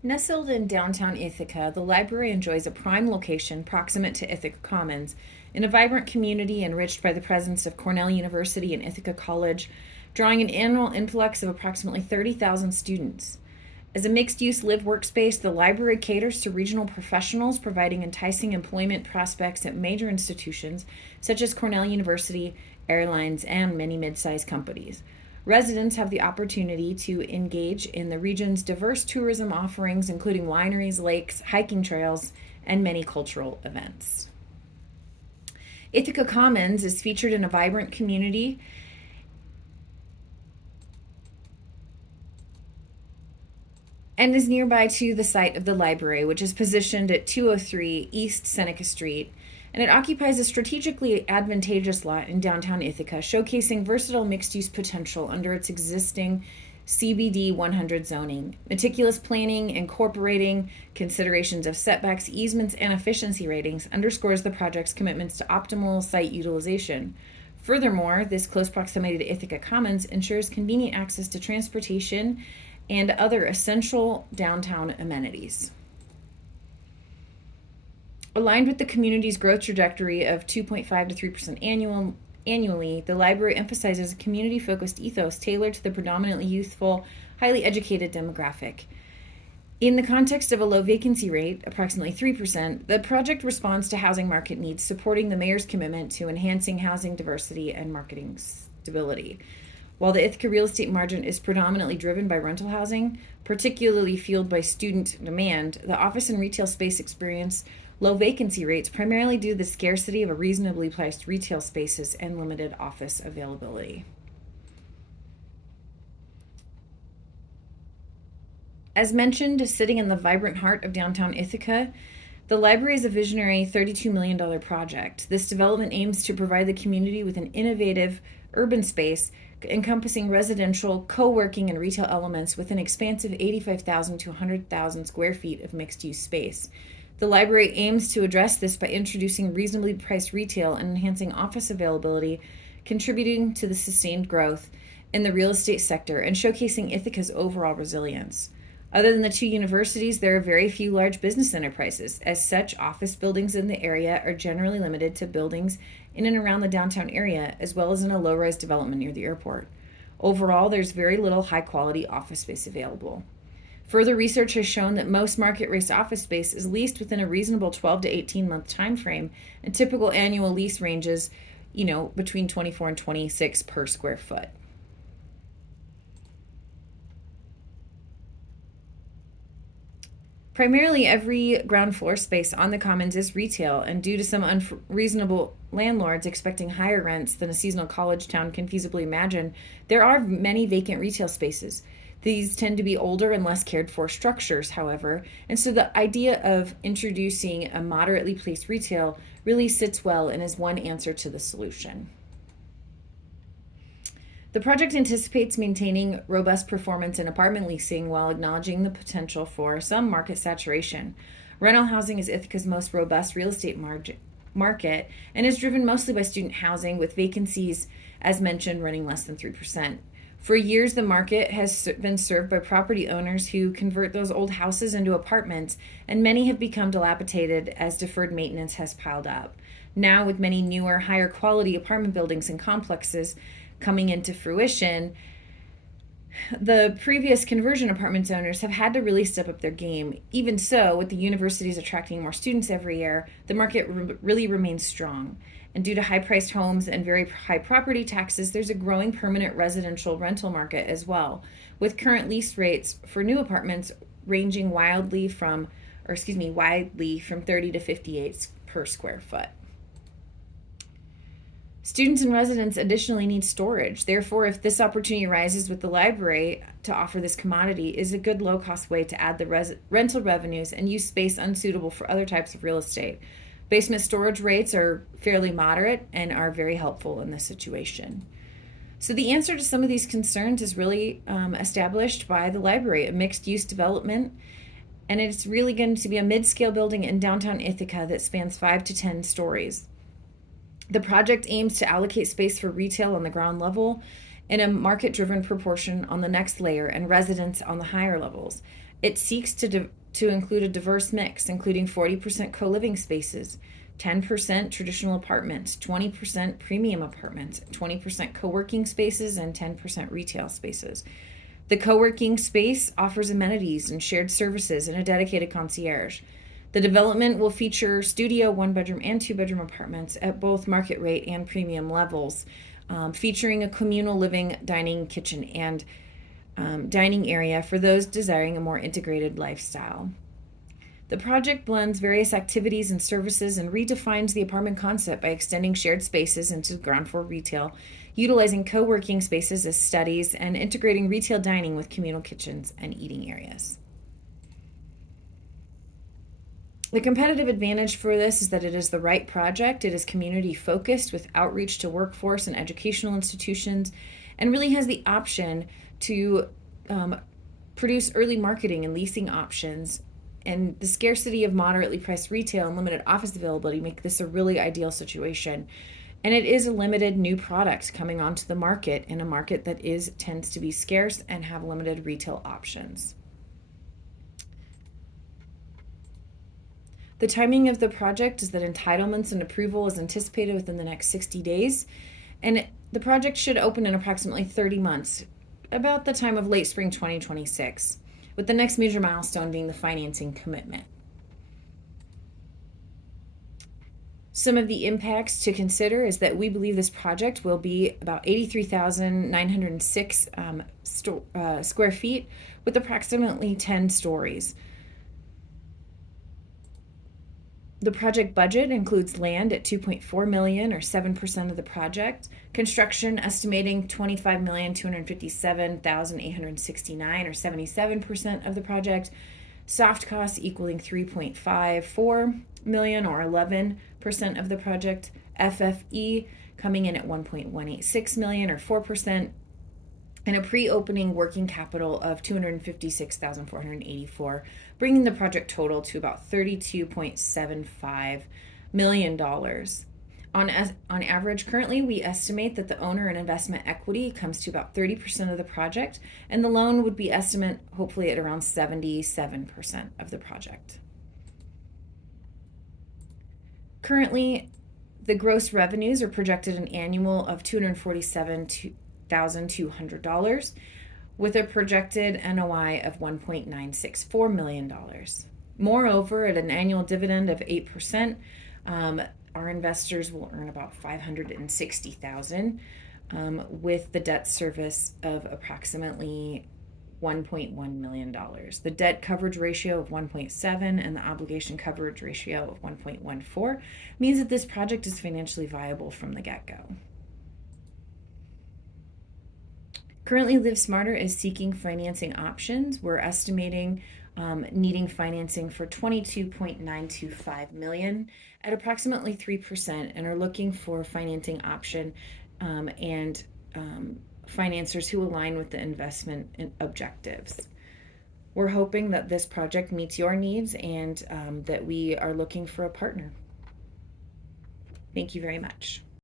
Nestled in downtown Ithaca, the library enjoys a prime location proximate to Ithaca Commons, in a vibrant community enriched by the presence of Cornell University and Ithaca College, drawing an annual influx of approximately 30,000 students. As a mixed use live workspace, the library caters to regional professionals, providing enticing employment prospects at major institutions such as Cornell University, airlines, and many mid sized companies. Residents have the opportunity to engage in the region's diverse tourism offerings, including wineries, lakes, hiking trails, and many cultural events. Ithaca Commons is featured in a vibrant community and is nearby to the site of the library, which is positioned at 203 East Seneca Street, and it occupies a strategically advantageous lot in downtown Ithaca, showcasing versatile mixed use potential under its existing CBD 100 zoning. Meticulous planning, incorporating considerations of setbacks, easements, and efficiency ratings, underscores the project's commitments to optimal site utilization. Furthermore, this close proximity to Ithaca Commons ensures convenient access to transportation and other essential downtown amenities. Aligned with the community's growth trajectory of 2.5 to 3% annually, the library emphasizes a community focused ethos tailored to the predominantly youthful, highly educated demographic. In the context of a low vacancy rate, approximately 3%, the project responds to housing market needs, supporting the mayor's commitment to enhancing housing diversity and marketing stability. While the Ithaca real estate margin is predominantly driven by rental housing, particularly fueled by student demand, the office and retail space experience low vacancy rates primarily due to the scarcity of a reasonably priced retail spaces and limited office availability. As mentioned, sitting in the vibrant heart of downtown Ithaca, the library is a visionary $32 million project. This development aims to provide the community with an innovative urban space encompassing residential, co-working, and retail elements with an expansive 85,000 to 100,000 square feet of mixed-use space. The library aims to address this by introducing reasonably priced retail and enhancing office availability, contributing to the sustained growth in the real estate sector and showcasing Ithaca's overall resilience. Other than the two universities, there are very few large business enterprises. As such, office buildings in the area are generally limited to buildings in and around the downtown area, as well as in a low-rise development near the airport. Overall, there's very little high-quality office space available. Further research has shown that most market-rate office space is leased within a reasonable 12 to 18-month time frame, and typical annual lease ranges, between 24 and 26 per square foot. Primarily, every ground floor space on the commons is retail, and due to some unreasonable landlords expecting higher rents than a seasonal college town can feasibly imagine, there are many vacant retail spaces. These tend to be older and less cared for structures, however, and so the idea of introducing a moderately placed retail really sits well and is one answer to the solution. The project anticipates maintaining robust performance in apartment leasing while acknowledging the potential for some market saturation. Rental housing is Ithaca's most robust real estate market and is driven mostly by student housing, with vacancies, as mentioned, running less than 3%. For years, the market has been served by property owners who convert those old houses into apartments, and many have become dilapidated as deferred maintenance has piled up. Now, with many newer, higher quality apartment buildings and complexes coming into fruition, the previous conversion apartments owners have had to really step up their game. Even so, with the universities attracting more students every year, the market really remains strong. And due to high-priced homes and very high property taxes, there's a growing permanent residential rental market as well, with current lease rates for new apartments ranging widely from 30 to 58 per square foot. Students and residents additionally need storage. Therefore, if this opportunity arises with the library to offer this commodity, is a good low-cost way to add the rental revenues and use space unsuitable for other types of real estate. Basement storage rates are fairly moderate and are very helpful in this situation. So the answer to some of these concerns is really established by the library, a mixed-use development, and it's really going to be a mid-scale building in downtown Ithaca that spans 5 to 10 stories. The project aims to allocate space for retail on the ground level in a market-driven proportion on the next layer and residents on the higher levels. It seeks to include a diverse mix, including 40% co-living spaces, 10% traditional apartments, 20% premium apartments, 20% co-working spaces, and 10% retail spaces. The co-working space offers amenities and shared services and a dedicated concierge. The development will feature studio, one-bedroom, and two-bedroom apartments at both market rate and premium levels, featuring a communal living, dining, kitchen, and dining area for those desiring a more integrated lifestyle. The project blends various activities and services and redefines the apartment concept by extending shared spaces into ground floor retail, utilizing co-working spaces as studies, and integrating retail dining with communal kitchens and eating areas. The competitive advantage for this is that it is the right project. It is community focused with outreach to workforce and educational institutions, and really has the option to produce early marketing and leasing options. And the scarcity of moderately priced retail and limited office availability make this a really ideal situation. And it is a limited new product coming onto the market in a market that tends to be scarce and have limited retail options. The timing of the project is that entitlements and approval is anticipated within the next 60 days, and the project should open in approximately 30 months, about the time of late spring 2026, with the next major milestone being the financing commitment. Some of the impacts to consider is that we believe this project will be about 83,906 square feet with approximately 10 stories. The project budget includes land at $2.4 million, or 7% of the project, construction estimating $25,257,869, or 77% of the project, soft costs equaling $3.54 million, or 11% of the project, FFE coming in at $1.186 million, or 4%, and a pre-opening working capital of $256,484, bringing the project total to about $32.75 million. On average, currently, we estimate that the owner and investment equity comes to about 30% of the project, and the loan would be estimate hopefully at around 77% of the project. Currently, the gross revenues are projected an annual of $247,200 with a projected NOI of $1.964 million. Moreover, at an annual dividend of 8%, our investors will earn about $560,000 with the debt service of approximately $1.1 million. The debt coverage ratio of 1.7 and the obligation coverage ratio of 1.14 means that this project is financially viable from the get-go. Currently, Live Smarter is seeking financing options. We're estimating needing financing for $22.925 million at approximately 3%, and are looking for financing option and financiers who align with the investment objectives. We're hoping that this project meets your needs and that we are looking for a partner. Thank you very much.